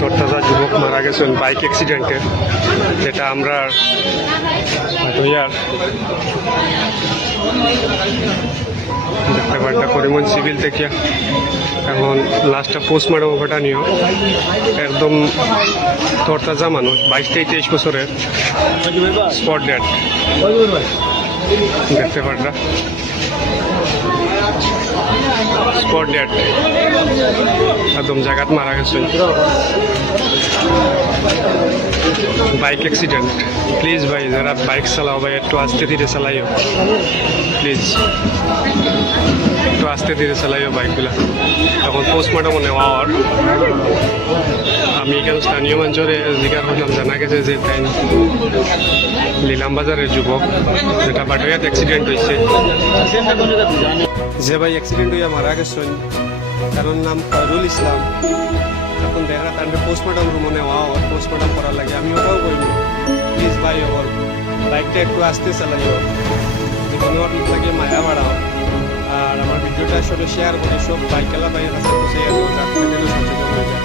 তরতাজা যুবক মারা গেছেন বাইক অ্যাক্সিডেন্টে, যেটা আমরা দেখতে পারটা করিমগঞ্জ সিভিল থেকে এখন লাস্টটা পোস্টমর্টম ওটা নিও একদম তরতাজা মানুষ 22-23 বছরের স্পট ডেড দেখতে পারটা স্পট ডেড একদম জায়গাত মারা গেছে বাইক অ্যাক্সিডেন্ট। প্লিজ ভাই যারা বাইক চালাও ভাই একটু আস্তে ধীরে চালাইও, প্লিজ একটু আস্তে ধীরে চালাইও বাইকগুলা। তখন পোস্টমর্টম নেওয়া হওয়ার আমি এখানে স্থানীয় মানুষের জিজ্ঞাসা করলাম, জানা গেছে যে তাই লীলামবাজারের যুবক যেটা বাটুয়াত অ্যাক্সিডেন্ট হয়েছে, যে ভাই অ্যাক্সিডেন্ট হইয়া মারা গেছেন কারণ নাম খয়রুল ইসলাম। এখন দেখা তার পোস্টমর্টম রুমে নেওয়া হয়, পোস্টমর্টম করার লাগে আমি ওটাও করিনি। প্লিজ ভাই হল বাইকটা একটু আস্তে চালাইও, জীবনের লাগে মায়া বাড়াও। আর আমার ভিডিওটা আসলে শেয়ার করে সব বাইকেলা ভাইয়ের কাছে পৌঁছে যাবে, যাতে সচেতন হয়ে যায়।